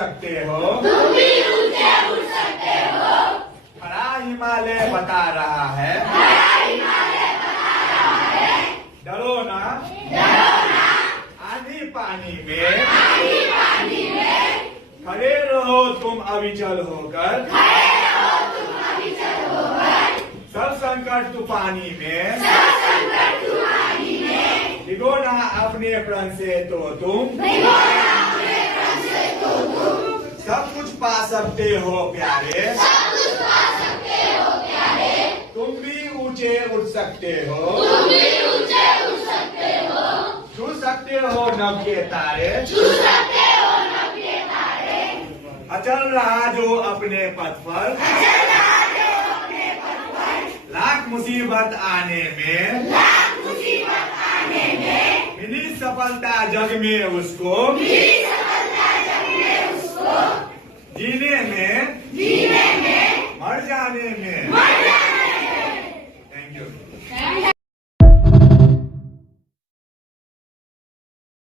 सकते हो, तुम भी ऊंचे उठ सकते हो। खड़ा हिमालय बता रहा है, खड़ा हिमालय बता रहा है। डरो ना, डरो ना, आंधी पानी में, आंधी पानी में, खड़े रहो तुम अविचल होकर, खड़े रहो तुम अविचल होकर। सब संकट तूफानी में, सब संकट तूफानी में, भिगो ना अपने प्रण से तो तुम, भिगो ना अपने प्रण से तो तुम, सब कुछ पा सकते हो प्यारे, सब कुछ पा सकते हो प्यारे। तुम भी ऊंचे उठ सकते हो, तुम भी ऊंचे उठ सकते हो। छू सकते हो नभ के तारे, छू सकते हो नभ के तारे। अचल रहा जो अपने पथ पर, अचल रहा जो अपने पथ पर। लाख मुसीबत आने में, लाख मुसीबत आने में, मिली सफलता जग में उसको, मिली सफलता जग में उसको। जीने में, जीने में, मर जाने में, मर